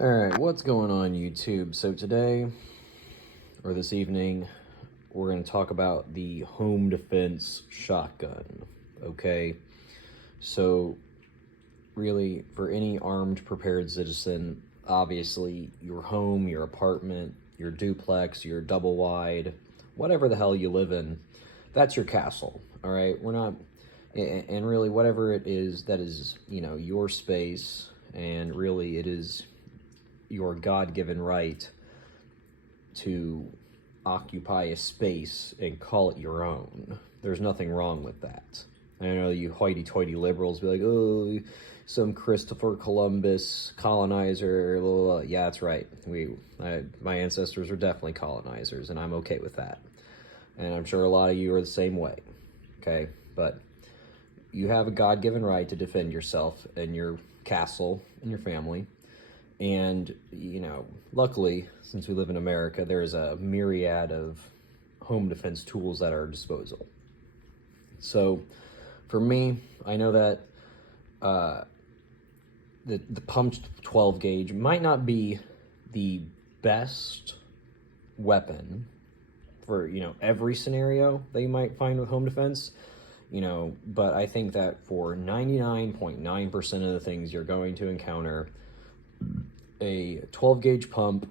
All right, what's going on YouTube? So today, or this evening, we're going to talk about the home defense shotgun, okay? So really, for any armed, prepared citizen, obviously your home, your apartment, your duplex, your double wide, whatever the hell you live in, that's your castle, all right? We're not, and really whatever it is that is, your space, and really it is your God-given right to occupy a space and call it your own. There's nothing wrong with that. I know you hoity-toity liberals be like, oh, some Christopher Columbus colonizer. Blah, blah, blah. Yeah, that's right. My ancestors were definitely colonizers, and I'm okay with that. And I'm sure a lot of you are the same way, okay? But you have a God-given right to defend yourself and your castle and your family. And, luckily, since we live in America, there's a myriad of home defense tools at our disposal. So, for me, I know that the pumped 12 gauge might not be the best weapon for, every scenario that you might find with home defense, but I think that for 99.9% of the things you're going to encounter, a 12 gauge pump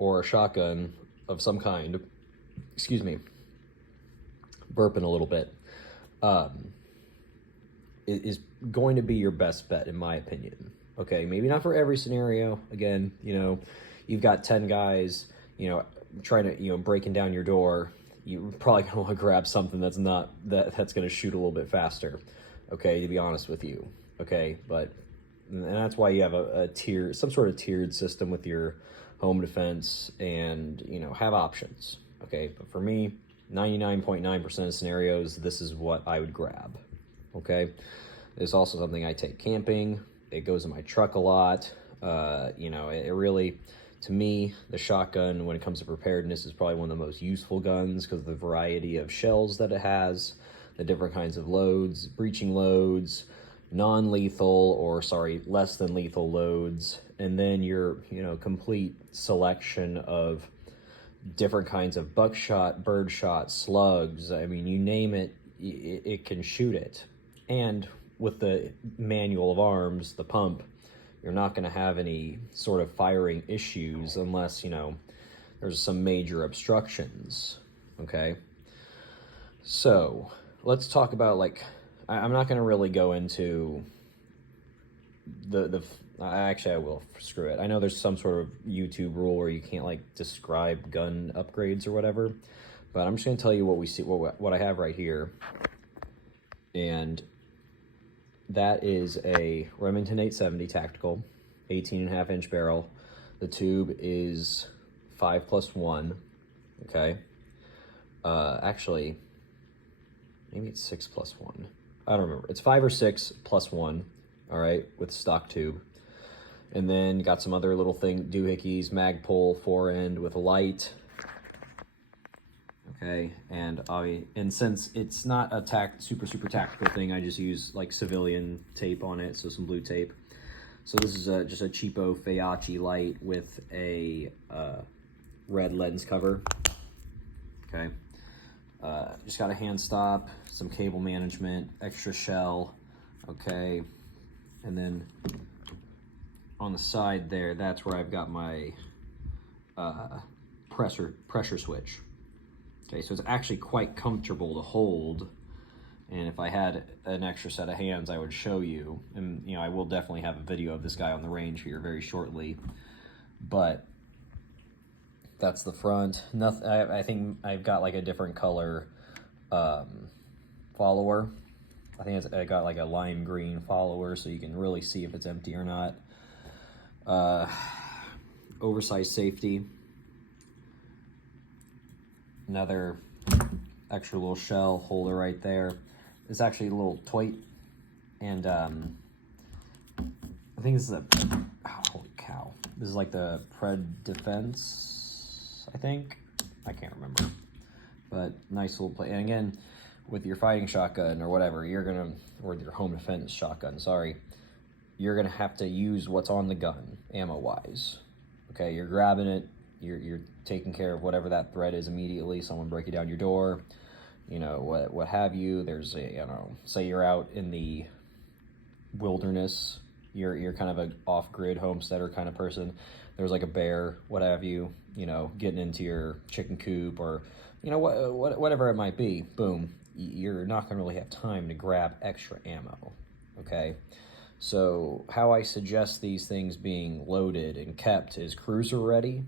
or a shotgun of some kind, excuse me, burping a little bit, is going to be your best bet, in my opinion. Okay, maybe not for every scenario. Again, you've got 10 guys, trying to, breaking down your door. You're probably gonna want to grab something that's gonna shoot a little bit faster. Okay, to be honest with you. Okay, and that's why you have some sort of tiered system with your home defense, and have options. Okay, but for me, 99.9% of scenarios, this is what I would grab. Okay, it's also something I take camping. It goes in my truck a lot. It really, to me, the shotgun, when it comes to preparedness, is probably one of the most useful guns because of the variety of shells that it has, the different kinds of loads, breaching loads, less than lethal loads, and then your, complete selection of different kinds of buckshot, birdshot, slugs. I mean, you name it, it can shoot it. And with the manual of arms, the pump, you're not going to have any sort of firing issues unless, there's some major obstructions, okay? So, let's talk about, I'm not going to really go into actually I will, screw it. I know there's some sort of YouTube rule where you can't, describe gun upgrades or whatever, but I'm just going to tell you what we see, what I have right here, and that is a Remington 870 Tactical, 18.5-inch barrel. The tube is 5+1, okay? Actually, maybe it's 6+1. I don't remember. It's 5 or 6+1, all right, with stock tube. And then got some other little doohickeys, Magpul, 4-end with a light. Okay, and since it's not a super tactical thing, I just use civilian tape on it, so some blue tape. So this is just a cheapo Feyachi light with a red lens cover. Okay, just got a hand stop, some cable management, extra shell. Okay, and then on the side there, that's where I've got my pressure switch. Okay, so it's actually quite comfortable to hold, and if I had an extra set of hands, I would show you, and I will definitely have a video of this guy on the range here very shortly, but that's the front. Nothing. I think I've got a different color follower. I think I got a lime green follower, so you can really see if it's empty or not. Oversized safety. Another extra little shell holder right there. It's actually a little toy, and I think this is holy cow. This is the Pred Defense, I think. I can't remember. But nice little play. And again, with your fighting shotgun or whatever, or your home defense shotgun, sorry, you're gonna have to use what's on the gun, ammo-wise. Okay, you're grabbing it, you're taking care of whatever that threat is immediately. Someone breaking down your door, you know, what have you. There's a, you know, say you're out in the wilderness, you're kind of an off-grid homesteader kind of person. There's like a bear, what have you, you know, getting into your chicken coop, or you know, whatever it might be. Boom, you're not gonna really have time to grab extra ammo. Okay, so how I suggest these things being loaded and kept is cruiser ready.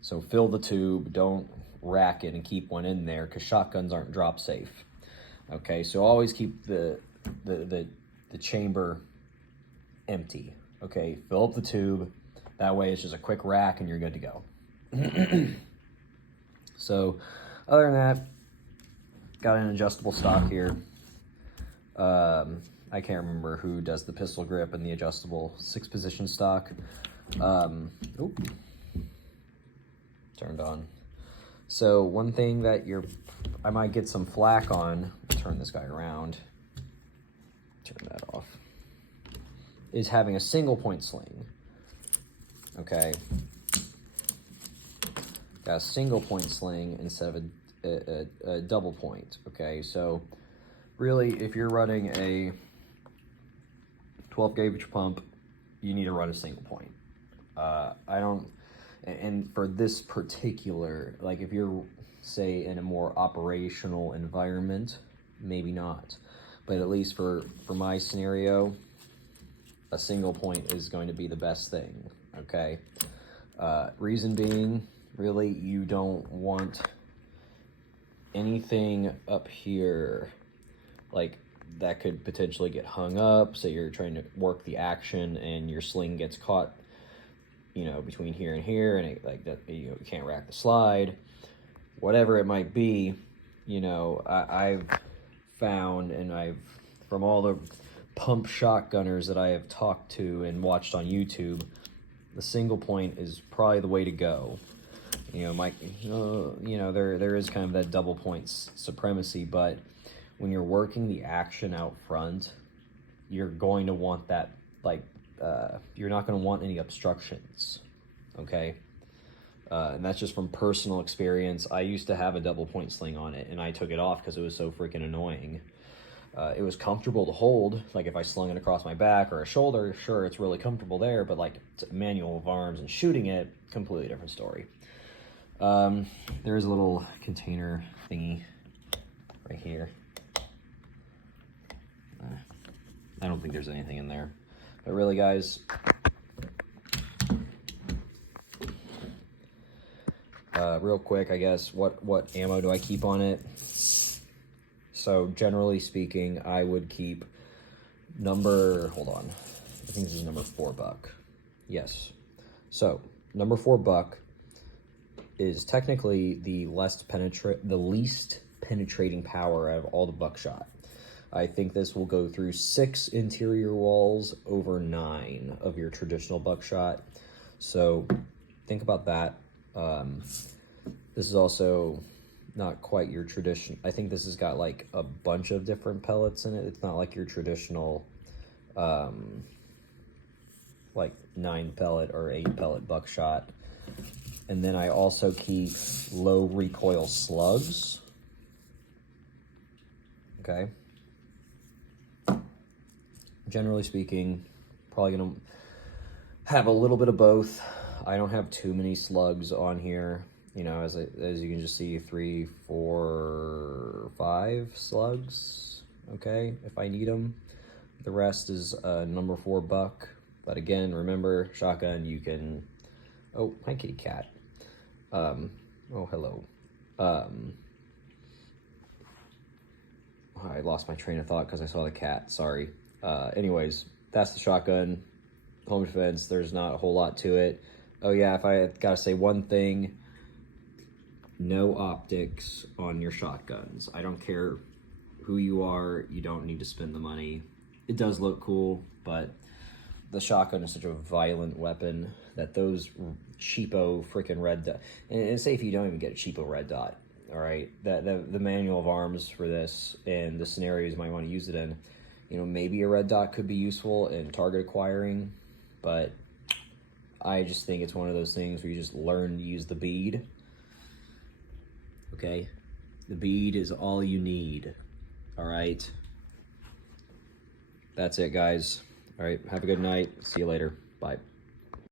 So fill the tube, don't rack it and keep one in there, because shotguns aren't drop safe. Okay, so always keep the chamber empty. Okay, fill up the tube. That way it's just a quick rack and you're good to go. So other than that, got an adjustable stock here. I can't remember who does the pistol grip and the adjustable 6-position stock. Oop, turned on. So one thing that I might get some flack on, turn this guy around, turn that off, is having a single point sling. Okay, got a single point sling instead of a double point. Okay, so really, if you're running a 12 gauge pump, you need to run a single point. And for this particular, like if you're, say, in a more operational environment, maybe not. But at least for my scenario, a single point is going to be the best thing, okay? Reason being, really, you don't want anything up here, like, that could potentially get hung up. So you're trying to work the action and your sling gets caught, you know, between here and here, and it, like that, you can't rack the slide, whatever it might be. You know, I've found, and from all the pump shotgunners that I have talked to and watched on YouTube, the single point is probably the way to go. You know, there is kind of that double point supremacy, but when you're working the action out front, you're going to want that, like, you're not going to want any obstructions, okay? And that's just from personal experience. I used to have a double point sling on it, and I took it off because it was so freaking annoying. It was comfortable to hold, like if I slung it across my back or a shoulder, sure, it's really comfortable there, but like manual of arms and shooting it, completely different story. There is a little container thingy right here. I don't think there's anything in there, but really, guys, real quick, I guess, what ammo do I keep on it? So generally speaking, I would keep hold on, I think this is number 4 buck. Yes. So number 4 buck is technically the least penetrating power out of all the buckshot. I think this will go through 6 interior walls over 9 of your traditional buckshot. So think about that. This is also not quite your tradition. I think this has got like a bunch of different pellets in it. It's not like your traditional like 9 pellet or 8 pellet buckshot. And then I also keep low recoil slugs. Okay. Generally speaking, probably gonna have a little bit of both. I don't have too many slugs on here. You know, as you can just see, 3, 4, 5 slugs, okay, if I need them. The rest is number 4 buck. But again, remember, shotgun, you can, oh, hi kitty cat. Oh, hello. I lost my train of thought because I saw the cat, sorry. Anyways, that's the shotgun, home defense. There's not a whole lot to it. Oh yeah, if I gotta say one thing, no optics on your shotguns. I don't care who you are, you don't need to spend the money. It does look cool, but the shotgun is such a violent weapon that those cheapo freaking red dot, and say if you don't even get a cheapo red dot, all right, the manual of arms for this and the scenarios you might want to use it in, you know, maybe a red dot could be useful in target acquiring, but I just think it's one of those things where you just learn to use the bead. Okay? The bead is all you need. All right? That's it, guys. All right, have a good night. See you later. Bye.